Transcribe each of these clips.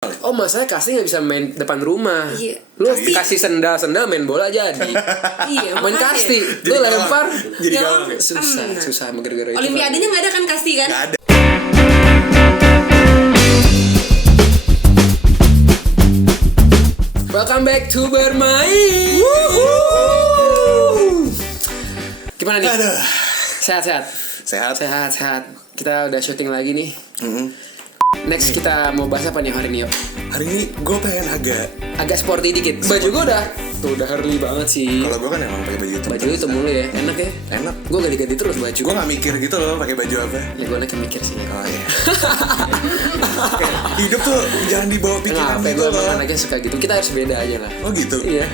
Oh masalahnya Kasti nggak bisa main depan rumah. Iya. Lu kasih sendal main bola jadi. Iya. Main makanya. Kasti, lu lempar Jadi Gawang. gawang. susah gara-gara itu. Olimpiadanya nggak ada kan Kasti kan? Nggak ada. Welcome back to Bermain. Gimana nih? Aduh. Sehat. Sehat. Kita udah syuting lagi nih. Next kita mau bahas apa nih hari ini, yuk? Hari ini gue pengen Agak sporty dikit. Baju gue udah Harley banget sih. kalau gue kan emang pakai baju itu. Baju itu mulu ya, enak ya. Enak. Gue ganti-ganti terus baju. Gue nggak mikir gitu loh pakai baju apa. Ya gue lagi mikir sih. Oh iya. Kayak hidup tuh jangan dibawa pikiran Kenapa gitu gue loh. emang anaknya suka gitu. Kita harus beda aja lah. Oh gitu. Iya.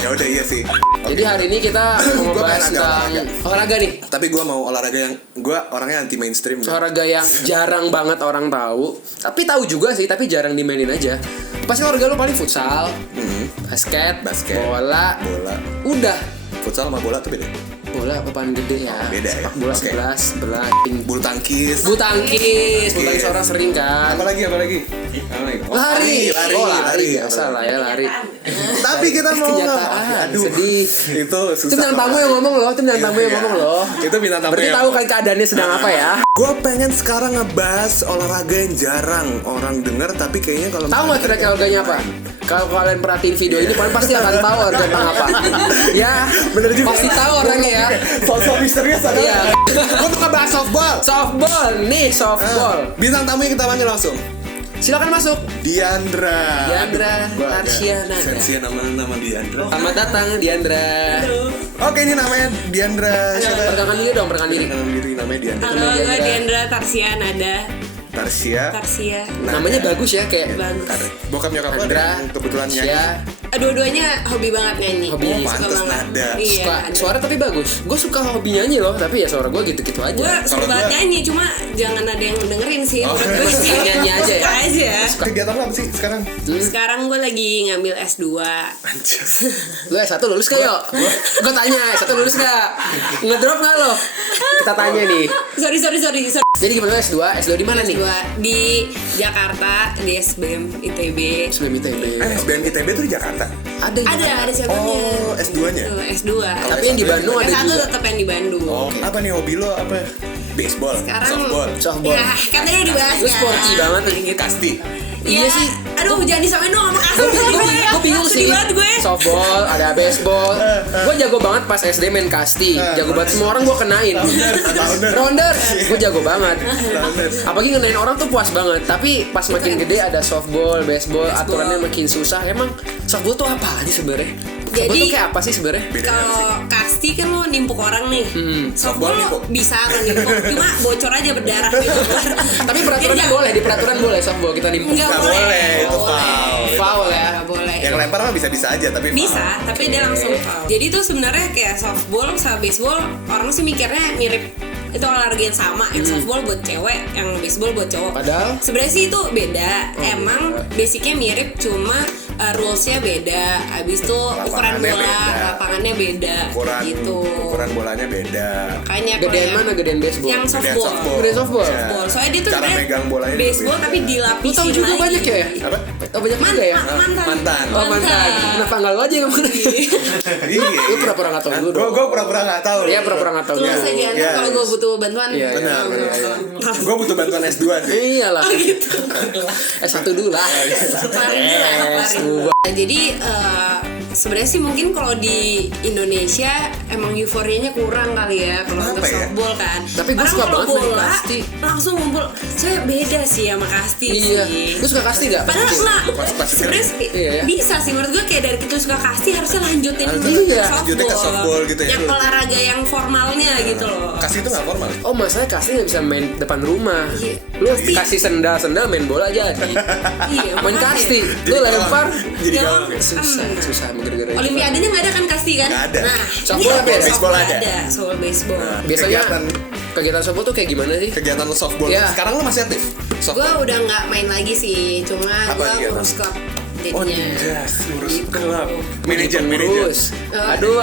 Ya udah iya sih. Jadi hari ini kita mau Gua bahas pengen agak tentang olahraga nih. Tapi gue mau olahraga yang gue orangnya anti mainstream. Olahraga yang jarang banget orang tahu. Tapi tahu juga sih, tapi jarang dimainin aja. Pasti olahraga lu paling futsal, basket, bola. Udah. Futsal sama bola tuh beda. Bola apaan gede ya? Beda ya? Sepak bola Oke. 11. Bulu tangkis. Bulu tangkis orang sering kan. Apa lagi? Oh, Lari. lari. Biasa lah ya lari. Tapi kita mau Kenyataan. aduh. Sedih. Itu susah. Itu bintang tamu yang ngomong loh, Itu bintang tamu. Berarti tahu kan keadaannya sedang apa ya? Gue pengen sekarang ngebahas olahraga yang jarang orang denger tapi kayaknya kalau Tahu nggak kira-kira harganya apa? Kalau kalian perhatiin video ini, kalian pasti akan tahu harga tentang apa. Ya, bener juga. pasti tahu orangnya ya. Sosok misterius ada. Iya. Gue mau ngebahas softball. Softball. Bintang tamu yang kita panggil langsung. Silakan masuk. Diandra Tarsiana. Sensia nama Diandra. Selamat datang Diandra. Oke, ini namanya Diandra. Perkenalkan diri dong, perkenalkan diri. Perkenalkan diri, namanya Diandra. Halo, gue Diandra Tarsiana ada. Tarsia. Namanya bagus ya, kayak Bagus. Bokap nyokap lo ada Andra, yang kebetulan nyanyi. Sia. Dua-duanya hobi banget nyanyi. Hobi nyanyi. Suka Pantes banget. nada. Iya. Suka suara tapi bagus. Gue suka hobi nyanyi loh, tapi ya suara gue gitu-gitu aja. Gue suka Kalau banget gua- nyanyi, cuma jangan ada yang dengerin sih. Oh. Menurut gue sih. Nyanyi aja ya? Suka aja. Kegiatan lo apa sih sekarang? Sekarang gue lagi ngambil S2. Anjir. Lu S1 lulus gak yuk? Gue tanya S1 lulus gak? Ngedrop gak lo? Kita tanya nih. Sorry. Jadi gimana S2? S2 di mana nih? S2 di Jakarta, di SBM ITB. SBM ITB. SBM ITB tuh di Jakarta. Ada di Jakarta. Ada cabangnya. Oh, S2-nya? Tuh, S2. Tapi yang di Bandung ada S1 juga. tetap yang di Bandung. Oh, apa nih hobi lo apa? Baseball, Sekarang Softball. ya kan tadi udah dibahas Lu sporty banget nih. Kasti. Iya sih. Aduh, jangan disamain dong sama Kasti. Gue bingung sih. Sedih banget gue. Softball, ada baseball. Gue jago banget pas SD main kasti. Jago banget, semua orang gue kenain. Rounder. Gue jago banget. Apalagi ngenain orang tuh puas banget. Tapi pas makin gede ada softball, baseball, aturannya makin susah. Emang softball tuh apa sih sebenarnya? Softball Jadi- tuh kayak apa sih sebenarnya? Kalau Kasti kan lo nimpuk orang nih. Softball Softball lo nimpuk. bisa kan nimpuk. Cuma bocor aja berdarah gitu. Tapi peraturannya boleh, di peraturan boleh softball kita nimpuk. Enggak Nggak boleh. boleh, itu Nggak boleh. foul. Foul ya. Nggak boleh. Yang lempar mah bisa-bisa aja tapi Bisa, tapi dia langsung foul. Jadi tuh sebenarnya kayak softball sama baseball orang sih mikirnya mirip. Itu olahraga yang sama, yang softball buat cewek, yang baseball buat cowok. Padahal Sebenarnya sih itu beda. Emang basicnya mirip, cuma rulesnya beda. Abis itu ukuran Lapangannya bola, beda. lapangannya beda. Gitu. Ukuran bolanya beda. Makanya kalau gedean yang- mana? Gedean baseball. Yang Gedean softball. Gedean softball. Iya. Softball. Soalnya dia tuh Cara sebenarnya megang bolanya juga baseball beda. tapi dilapisin Lu tahu juga lagi. banyak ya? Apa? Oh banyak juga ya? Mantan. Oh mantan. Kenapa enggak lu aja yang ngomong? Iya. Lu pura-pura nggak tahu dulu dong. Gue pura-pura nggak tahu. Iya pura-pura nggak tahu. Terus aja Iya. kalau gue butuh bantuan. Iya, iya. Benar. Gue butuh bantuan S2 sih. Iyalah. S1 dulu lah. Kemarin lah. Nah, jadi sebenarnya sih mungkin kalau di Indonesia emang euforianya kurang kali ya kalau untuk Kenapa ya? softball kan. Tapi gue Orang suka kalau banget main bola kasti. langsung ngumpul. Saya beda sih sama kasti Iya. sih. Lu suka kasti nggak? Padahal lah, Pas sebenarnya sih Iya, ya. bisa sih menurut gue kayak dari kita suka kasti harusnya lanjutin Iya, lanjutin ke softball gitu ya. Yang olahraga yang formalnya gitu loh. Kasih itu nggak formal. Oh masalahnya Kasti nggak bisa main depan rumah. Iya. Lu kasih sendal main bola jadi. Iya, Main makanya. Kasti, lu Jadi lempar. Jadi Gawang. gawang. Susah gara-gara itu. Olimpiadanya nggak ada kan kasti kan? Nggak ada. Nah, Softball ini apa ya? Baseball ada. Soal baseball. Biasanya Kegiatan- kegiatan softball tuh kayak gimana sih? Kegiatan softball. Iya. Sekarang lu masih aktif? Gue udah nggak main lagi sih, cuma Apa gue kegiatan? ngurus klub Oh jadinya. ninjas, ngurus Gitu. klub. Manajer. Pengurus. Aduh.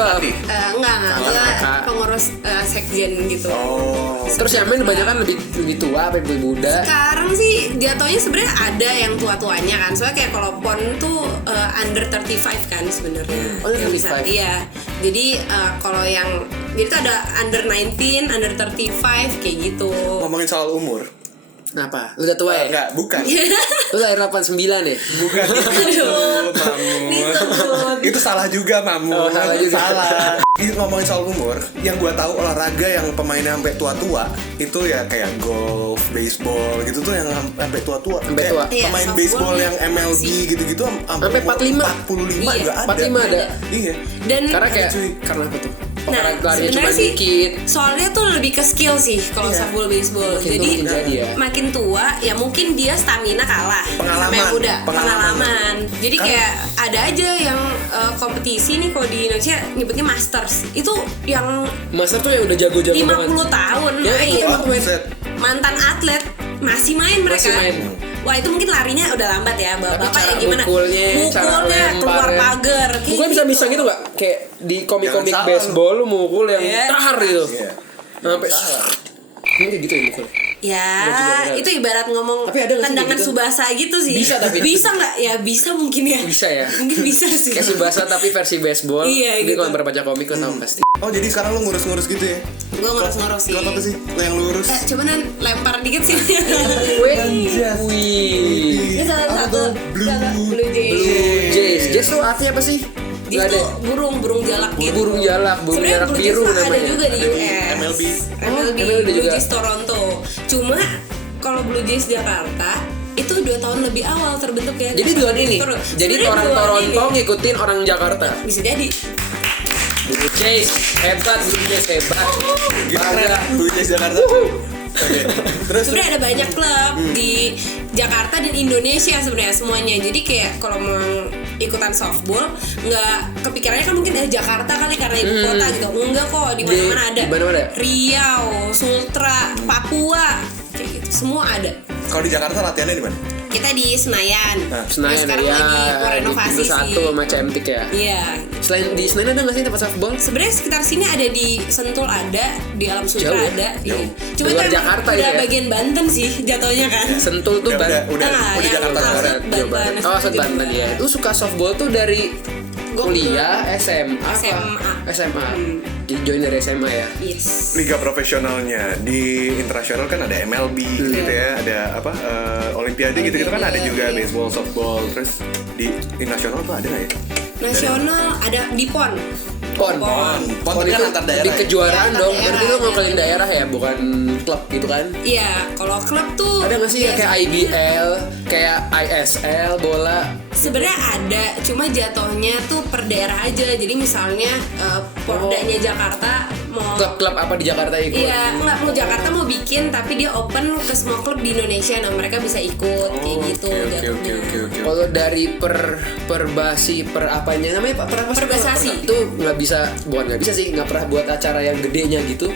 Enggak, dia Kakak. pengurus sekjen gitu. Oh. Terus yang main kebanyakan lebih tua apa lebih muda? Sekarang sih jatuhnya sebenarnya ada yang tua-tuanya kan. Soalnya kayak kalau PON tuh under 35 kan sebenarnya. Oh, Yang bisa 35. iya. Jadi kalau yang jadi tuh ada under 19, under 35 kayak gitu. Ngomongin soal umur. Kenapa? Lu udah tua ya? Enggak, bukan. Lu lahir 89 ya? Bukan itu, Mamu. Itu salah juga, Mamu. Oh, salah juga. Salah. Itu ngomongin soal umur, yang gua tahu olahraga yang pemainnya sampai tua-tua itu ya kayak golf, baseball gitu tuh yang sampai tua-tua. Sampai Kayak tua. Iya, pemain softball baseball yang MLB sih. gitu-gitu Sampai 45. 45 Iya, juga ada. 45 ada. Iya. Dan Karena kayak cuy. karena apa tuh? nah, Larinya cuma sebenarnya sih dikit. soalnya tuh lebih ke skill sih kalau Iya. softball baseball. Makin tua Jadi makin jadi ya. makin tua ya mungkin dia stamina kalah Pengalaman. sama yang muda, Pengalaman. pengalaman. Jadi Kan- kayak ada aja yang kompetisi nih kalau di Indonesia nyebutnya Masters. Itu yang Master tuh yang udah jago-jago 50 banget. tahun Ya, main. itu Oh, buset. Mantan atlet masih main mereka. Masih main. Wah itu mungkin larinya udah lambat ya, Tapi bapak cara ya gimana? mukulnya, cara keluar lemparnya. pagar. kayak Mungkin bisa gitu. gitu gak? Kayak di komik-komik Jangan salah baseball lu mukul yang Iya. tar gitu. Iya. Sampai ini kayak gitu ya mukul. Ya, benar. itu ibarat ngomong Tapi ada nggak sih tendangan kayak gitu? Subasa gitu sih. Bisa tapi. Bisa nggak? Ya bisa mungkin ya. Bisa ya? Mungkin bisa sih. Kayak Subasa tapi versi baseball. Iya, Ini gitu. kalau pernah baca komik lo tau pasti. Oh, jadi sekarang lu ngurus-ngurus gitu ya? Gue ngurus-ngurus sih. Klub apa sih? Lo yang lurus. Coba nan lempar dikit sih. Wih. Ini salah satu Blue Jays. Blue Jays. Jays tuh artinya apa sih? Dia Nggak tuh burung jalak gitu. Burung jalak, burung Sebenarnya jalak Blue biru Jays tuh ada namanya. juga di Ada di US. MLB. MLB, MLB Blue juga. Jays Toronto. Cuma kalau Blue Jays Jakarta itu 2 tahun lebih awal terbentuk ya. Jadi dua ini. Jadi Sebenarnya orang dua Toronto ini. ngikutin orang Jakarta. Bisa jadi. Blue Jays hebat, Blue Jays hebat. Bangga. Blue Jays Jakarta. Oke. Terus Sebenarnya ada banyak klub di Jakarta dan Indonesia sebenarnya semuanya. Jadi kayak kalau mau ikutan softball nggak kepikirannya kan mungkin Jakarta kali karena ibu kota gitu. Enggak kok, di mana-mana ada. Di mana-mana? Riau, Sultra, Papua, kayak gitu. Semua ada. kalau di Jakarta latihannya di mana? Kita di Senayan. Nah, Senayan sekarang ya, lagi renovasi di sih. satu sama Cemtik ya. Iya. Selain di Senayan ada nggak sih tempat softball? Sebenarnya sekitar sini ada di Sentul ada, di Alam Sutra Jauh ya? ada. Iya. Jauh. Cuma Di luar itu Jakarta udah ya? bagian Banten sih jatuhnya kan. Sentul tuh udah Ban- udah Ah, di yang Jakarta maksud Barat. Banten, Jawa Barat. Oh, maksud Jawa Banten ya. Barat. Lu suka softball tuh dari kuliah, SMA, apa? SMA. SMA. Join dari SMA ya. Yes. Liga profesionalnya di internasional kan ada MLB gitu ya, ada apa Olimpiade gitu kan ada juga baseball, softball, terus di nasional tuh ada nggak ya? Nasional ada di PON. Pon. Pon Pon kan itu antar daerah di ya? kejuaraan Iya, antar dong. daerah, Berarti lu iya. ngokelin daerah ya, bukan klub gitu kan? Iya, kalau klub tuh Ada nggak sih yang kayak biasanya- IBL, kayak ISL, bola? Sebenarnya ada, cuma jatuhnya tuh per daerah aja. Jadi misalnya Pordanya Jakarta mau Klub-klub apa di Jakarta ikut? Iya, nggak mau Jakarta mau bikin tapi dia open ke semua klub di Indonesia. Nah, mereka bisa ikut kayak gitu. jatuhnya. Oke. Kalau dari perbasi per apanya namanya Pak? Per apa sih? Perbasasi. Itu nggak bisa, bukan nggak bisa sih, nggak pernah buat acara yang gedenya gitu.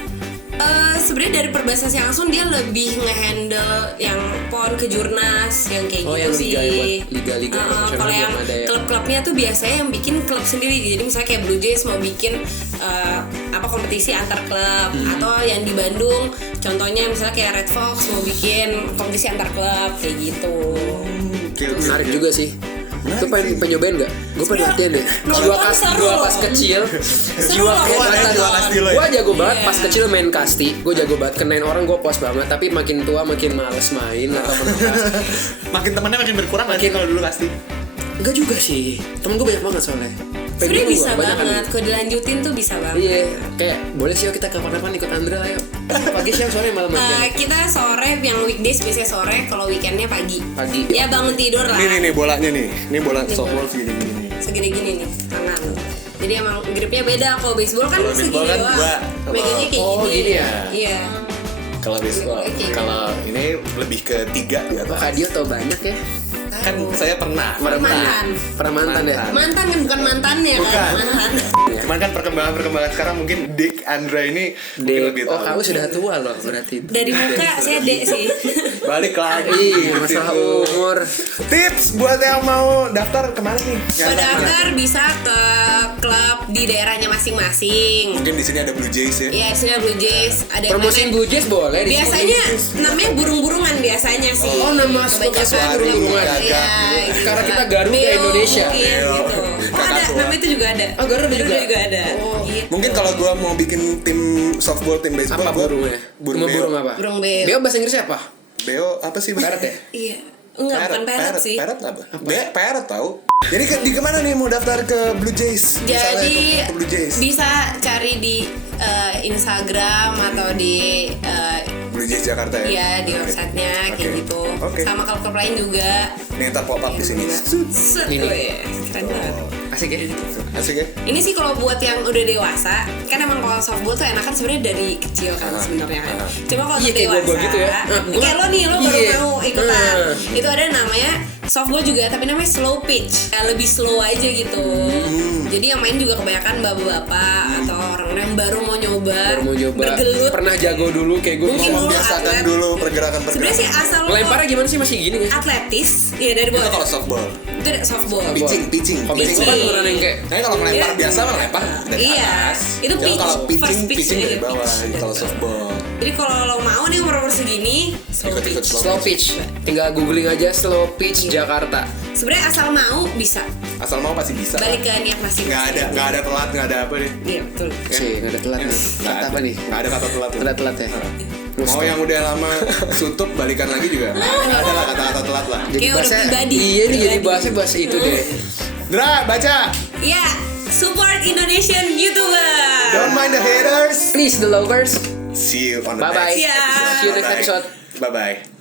Sebenarnya dari perbasasi langsung dia lebih ngehandle yang PON ke Jurnas yang kayak Oh, gitu yang sih. liga ya, buat liga-liga profesional kalau yang belum ada ya. klub-klubnya tuh biasanya yang bikin klub sendiri. Jadi misalnya kayak Blue Jays mau bikin apa kompetisi antar klub atau yang di Bandung contohnya misalnya kayak Red Fox mau bikin kompetisi antar klub kayak gitu. Oke. Menarik juga sih. Itu pengen nyobain nggak? Gue pengen latihan deh. Nonton Jiwa seru loh. pas kecil. Seru loh, jiwa nonton. kasti lo ya? Gue jago banget Iya. pas kecil main kasti. Gue jago banget kenain orang, gue puas banget. Tapi makin tua makin males main atau menang. Makin temannya makin berkurang lagi Makin- kalau dulu pasti. Enggak juga sih. Temen gue banyak banget soalnya. Sebenarnya Pengen bisa gua, banyak kan. banget. Kalau dilanjutin tuh bisa banget. Iya, kayak boleh sih yuk kita kapan-kapan ikut Andra ayo. Pagi siang sore malam aja. Kita sore yang weekdays biasanya sore, kalau weekendnya pagi. Pagi. Ya bangun tidur lah. Nih bolanya nih. Ini bola softball segini nih. Segede gini nih tangan. Jadi emang gripnya beda. Kalau baseball kan Kalau segini baseball kan doang. dua. Megangnya kayak Oh, gini. gini ya? Iya. Kalau baseball, Oke. kalau ini lebih ke 3 di Kok atas. Kadio tau banyak ya? Kan saya pernah. Pernah mantan ya. Mantan kan bukan mantannya Bukan. kan. Mantan. Cuman kan perkembangan sekarang mungkin Dick Andra ini mungkin lebih Oh, tahu. kamu sudah tua loh berarti. Dari muka saya D sih. Balik lagi. Masalah Gitu. umur. Tips buat yang mau daftar kemana nih? Kalau daftar bisa ke klub di daerahnya masing-masing. Mungkin di sini ada Blue Jays ya. Ya, di sini ada Blue Jays, ada yang Promosiin namanya- Blue Jays boleh di sini. Biasanya namanya burung-burungan biasanya sih. Oh, nama Kebanyakan sponsor burung-burungan. Iya, Gagak gitu. Karena kita Garuda Beo, Indonesia. Iya, Beo. gitu. Oh, ada, Kakak tua. nama itu juga ada. Oh, Garuda juga? ada. Gitu. Mungkin kalau gue mau bikin tim softball, tim baseball, Apa gua burungnya? Burung Nama beo. burung apa? Burung beo. Beo bahasa Inggrisnya apa? Beo apa sih? Parrot ya? Iya. Enggak, bukan parrot sih. Parrot apa? Parrot tahu. Jadi di kemana nih mau daftar ke Blue Jays? Misalnya Jadi ke Blue Jays. bisa cari di Instagram atau di Blue Jays Jakarta ya. ya di websitenya kayak Oke. gitu. Oke. Sama klub-klub lain juga. Nih ntar pop up di sini. Set, Ini. weh, keren banget. Asik ya? Asik ya? Ini sih kalau buat yang udah dewasa, kan emang kalau softball tuh enakan sebenarnya dari kecil kan sebenarnya kan. Cuma kalau Iya, untuk kayak dewasa, gua gitu ya. kayak lo nih, lo baru Iya. mau ikutan. Itu ada namanya softball juga, tapi namanya slow pitch, kayak lebih slow aja gitu. Jadi yang main juga kebanyakan bapak-bapak atau orang yang baru mau nyoba, Baru mau coba. bergelut. Pernah jago dulu kayak gue. Mungkin dulu Membiasakan atlet. dulu Sebenarnya pergerakan-pergerakan. sih asal lo Lemparnya gimana sih, masih gini nggak? atletis, ya dari Itu bawah. kalau softball. Itu ada softball. Pitching. Kalau pitching kan beneran yang kayak Nah, kalau melempar Iya. biasa mah lempar dari Iya. atas. Itu Jangan pitch, kalau first pitching, pitch pitching dari aja, bawah. pitch. Kalau softball. Jadi kalau lo mau nih umur segini, slow Ikut-ikut pitch. slow pitch. Tinggal googling aja slow pitch Jakarta. Sebenarnya asal mau bisa. Asal mau pasti bisa. Balik ke niat masing-masing. Nggak ada telat, nggak ada apa deh. Iya betul. Sih, nggak ada telat nih. Nggak Kata ada. apa nih? Nggak ada kata telat. Nggak ada telat ya. Mau yang udah lama suntuk balikan lagi juga. Nggak ada lah kata-kata telat lah. Jadi Kayak udah bahasa pribadi. iya nih, jadi Pribadi. bahasa bahasa itu deh. Dra, baca. Iya, support Indonesian YouTuber. Don't mind the haters. Please the lovers. See you on the Bye-bye. next Yeah. episode. See you next Bye-bye. episode. Bye-bye.